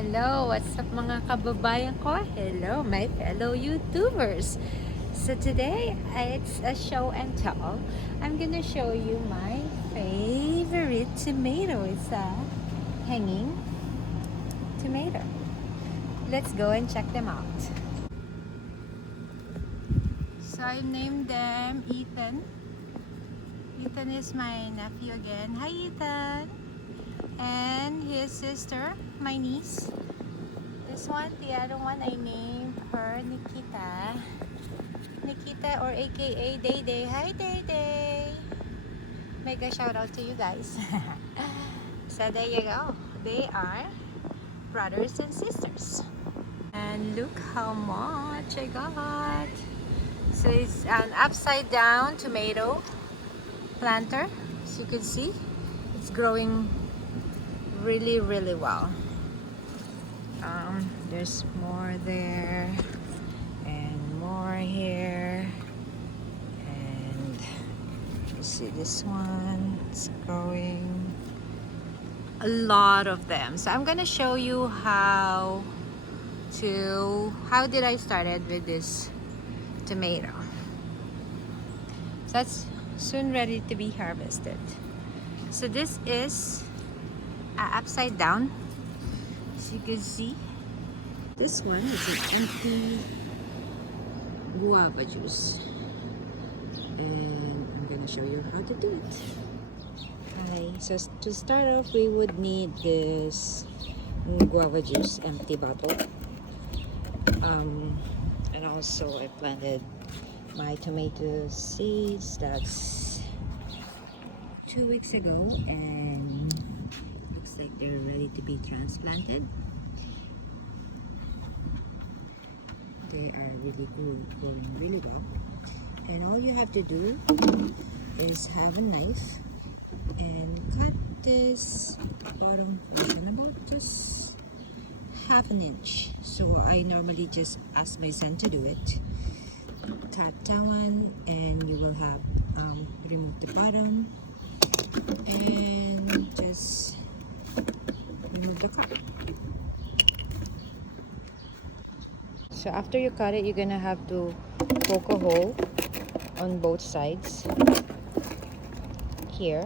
Hello, what's up mga kababayan ko? Hello, my fellow YouTubers. So today, it's a show and tell. I'm gonna show you my favorite tomato. It's a hanging tomato. Let's go and check them out. So I named them Ethan. Ethan is my nephew again. Hi Ethan! And his sister, my niece. This one, the other one, I named her Nikita. Nikita or aka Day Day. Hi Day Day! Mega shout out to you guys. So there you go. They are brothers and sisters. And look how much I got. So it's an upside down tomato planter. As you can see, it's growing really well. There's more there and more here, and you see this one, it's growing a lot of them. So I'm gonna show you how did I started with this tomato. So that's soon ready to be harvested. So this is upside down, as you can see. This one is an empty guava juice, and I'm gonna show you how to do it. Okay, so to start off, we would need this guava juice empty bottle, and also I planted my tomato seeds. That's 2 weeks ago, and looks like they're ready to be transplanted. They are really growing really well, and all you have to do is have a knife and cut this bottom portion about just half an inch. So I normally just ask my son to do it. Cut that one, and you will have remove the bottom and just remove the cup. So after you cut it, you're gonna have to poke a hole on both sides here,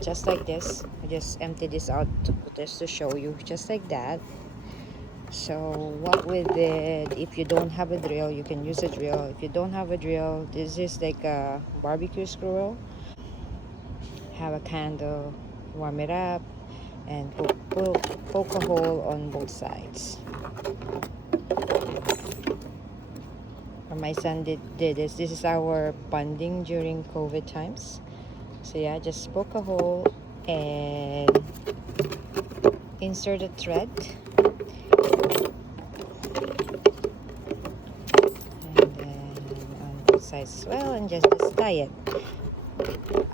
just like this. I just empty this out just to show you, just like that. So what with it, if you don't have a drill, you can use a drill. If you don't have a drill, this is like a barbecue squirrel. Have a candle, warm it up, and poke a hole on both sides. My son did this. This is our bonding during COVID times. So yeah, just poke a hole and insert a thread, and then on both sides as well, and just tie it.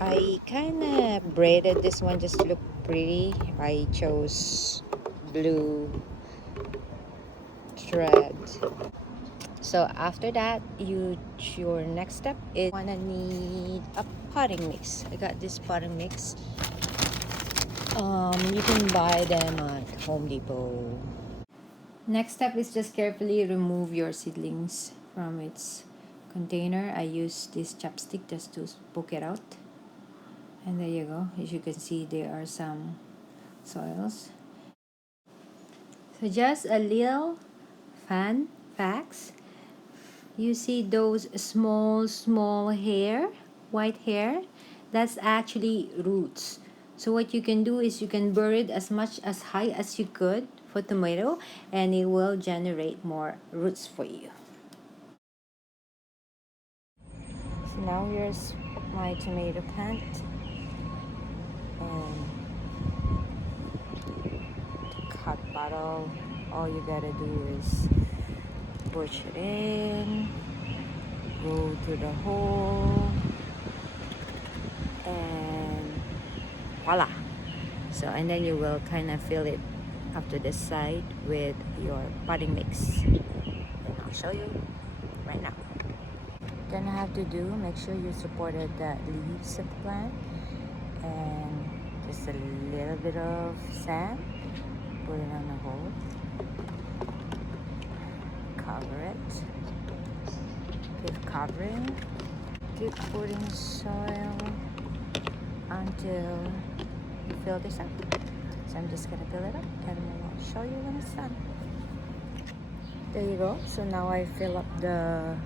I kind of braided this one just to look pretty. I chose blue thread. So after that, your next step is wanna need a potting mix. I got this potting mix. You can buy them at Home Depot. Next step is just carefully remove your seedlings from its container. I use this chopstick just to poke it out. And there you go. As you can see, there are some soils. So just a little fun facts. You see those small hair, white hair? That's actually roots. So what you can do is you can bury it as much as high as you could for tomato, and it will generate more roots for you. So now here's my tomato plant. Cut bottle, all you gotta do is push it in, go to the hole, and voila. So and then you will kind of fill it up to the side with your potting mix, and I'll show you right now. Gonna have to do, make sure you supported the leaves of the plant, and just a little bit of sand, put covering. Keep putting soil until you fill this up. So I'm just gonna fill it up and I'll show you when it's done. There you go. So now I fill up the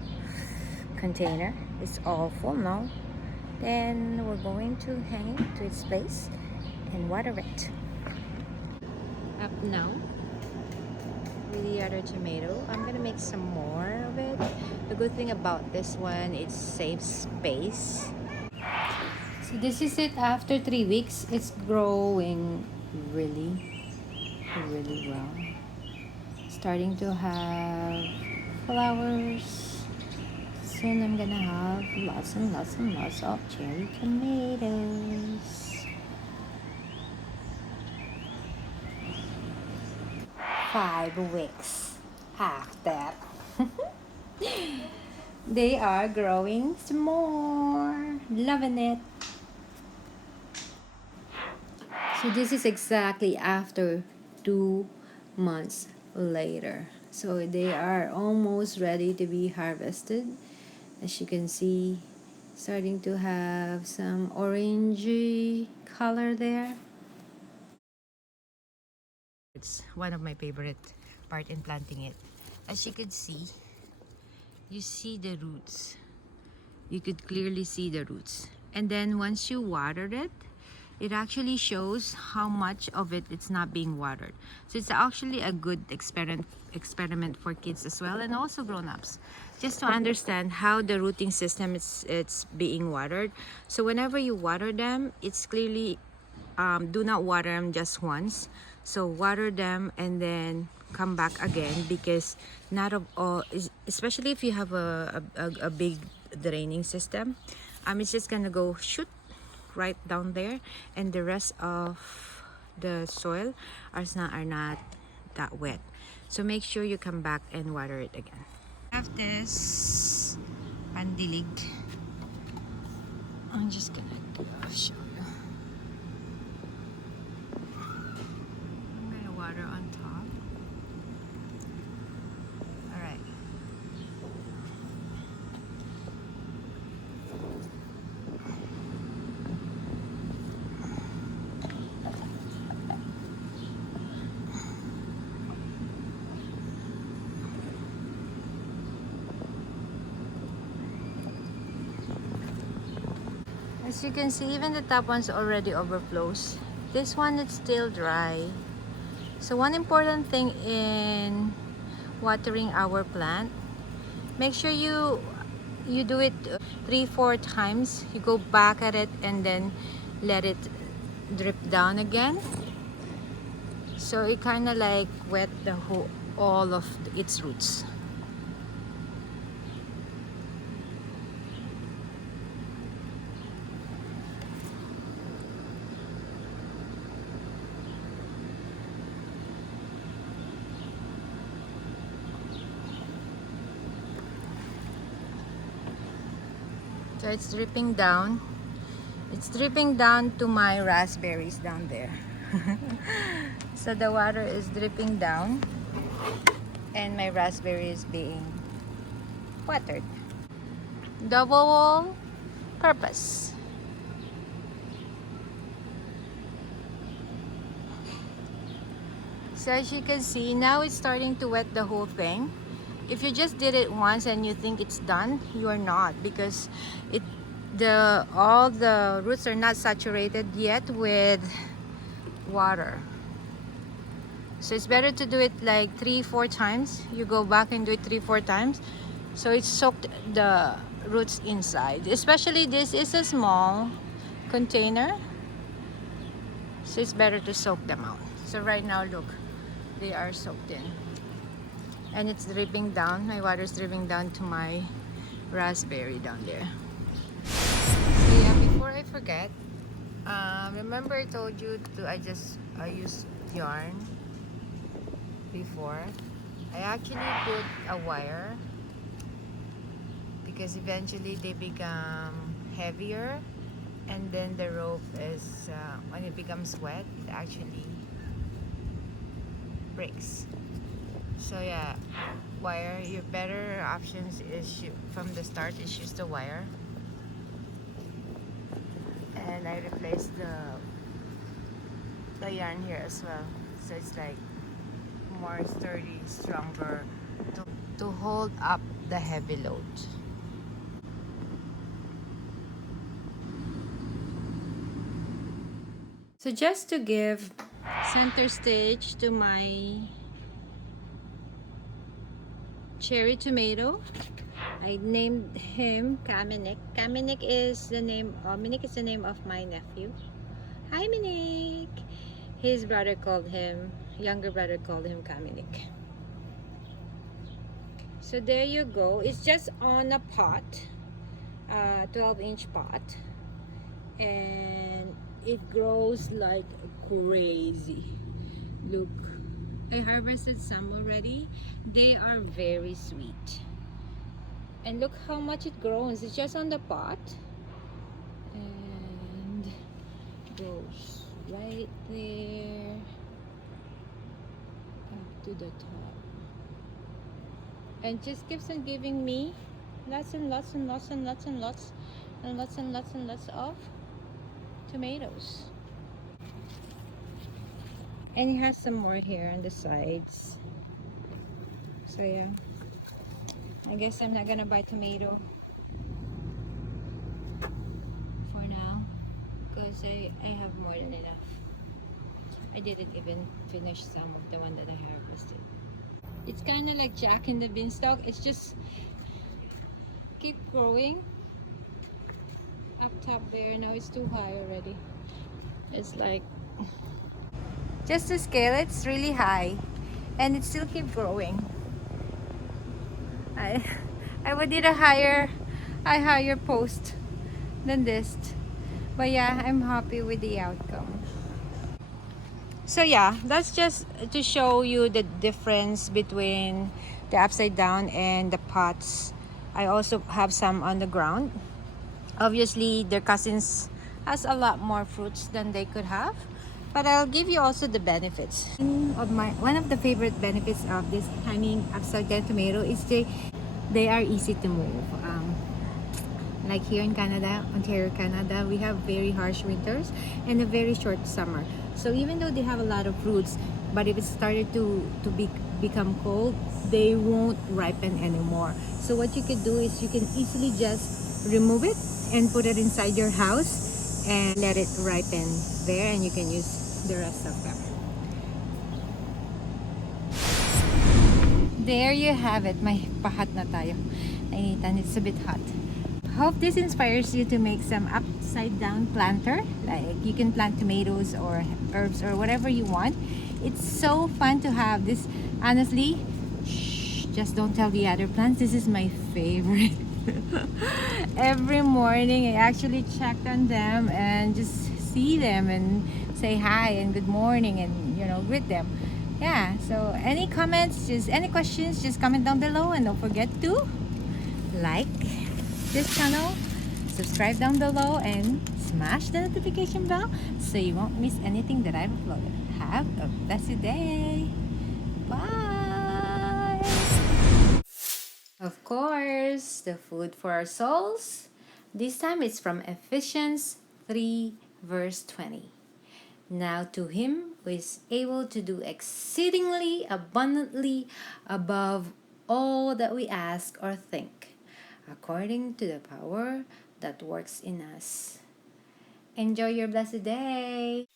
container. It's all full now. Then we're going to hang it to its place and water it. Up now with the other tomato. I'm gonna make some more of it. The good thing about this one, it saves space. So this is it after 3 weeks. It's growing really well. Starting to have flowers. Soon I'm gonna have lots and lots of cherry tomatoes. 5 weeks after. They are growing some more. Loving it. So this is exactly after 2 months later. So they are almost ready to be harvested. As you can see, starting to have some orangey color there. It's one of my favorite part in planting it. As you can see, you see the roots. You could clearly see the roots. And then once you watered it, it actually shows how much of it it's not being watered. So it's actually a good experiment for kids as well, and also grown-ups, just to understand how the rooting system it's being watered. So whenever you water them, it's clearly do not water them just once. So water them and then come back again, because not of all, especially if you have a big draining system, it's just gonna go shoot right down there, and the rest of the soil are not that wet. So make sure you come back and water it again. I have this pandilig. I'm just gonna show you. I'm gonna water on top. Alright. As you can see, even the top one's already overflows. This one is still dry. So one important thing in watering our plant, make sure you do it 3-4 times. You go back at it and then let it drip down again. So it kind of like wet the whole, all of its roots. So it's dripping down. It's dripping down to my raspberries down there. So the water is dripping down and my raspberry is being watered. Double purpose. So as you can see, now it's starting to wet the whole thing. If you just did it once and you think it's done, you are not, because all the roots are not saturated yet with water. So it's better to do it like 3-4 times. You go back and do it 3-4 times, so it soaked the roots inside. Especially this is a small container, so it's better to soak them out. So right now, look, they are soaked in. And it's dripping down. My water is dripping down to my raspberry down there. So yeah, before I forget, remember I told you I used yarn before. I actually put a wire because eventually they become heavier, and then the rope is when it becomes wet, it actually breaks. So yeah, wire. Your better options is from the start is use the wire. And I replaced the yarn here as well, so it's like more sturdy, stronger to hold up the heavy load. So just to give center stage to my cherry tomato, I named him Kaminik. Kaminik is the name. Minik is the name of my nephew. Hi, Minik. His brother called him. Younger brother called him Kaminik. So there you go. It's just on a pot, 12-inch pot, and it grows like crazy. Look, I harvested some already. They are very sweet. And look how much it grows. It's just on the pot and goes right there up to the top, and just keeps on giving me lots and lots and lots and lots and lots and lots and lots and lots of tomatoes. And it has some more here on the sides. So yeah, I guess I'm not gonna buy tomato for now because I have more than enough. I didn't even finish some of the one that I harvested. It's kind of like Jack in the Beanstalk. It's just keep growing up top there. Now it's too high already. It's like just to scale it, it's really high and it still keep growing. I I would need a higher post than this, but yeah, I'm happy with the outcome. So yeah, that's just to show you the difference between the upside down and the pots. I also have some on the ground. Obviously their cousins has a lot more fruits than they could have, but I'll give you also the benefits. One of the favorite benefits of this hanging upside down tomato is they are easy to move. Like here in Canada, Ontario, Canada, we have very harsh winters and a very short summer. So even though they have a lot of fruits, but if it started become cold, they won't ripen anymore. So what you could do is you can easily just remove it and put it inside your house and let it ripen there, and you can use the rest of them. There you have it. May pahat na tayo. Nainitan, it's a bit hot. Hope this inspires you to make some upside down planter. Like you can plant tomatoes or herbs or whatever you want. It's so fun to have this. Honestly, just don't tell the other plants. This is my favorite. Every morning I actually checked on them and just see them and say hi and good morning and greet them. Yeah, so any comments, any questions, just comment down below, and don't forget to like this channel, subscribe down below, and smash the notification bell so you won't miss anything that I've uploaded. Have a blessed day. Bye. Of course, the food for our souls. This time it's from Ephesians 3 verse 20. Now to him who is able to do exceedingly abundantly above all that we ask or think, according to the power that works in us. Enjoy your blessed day.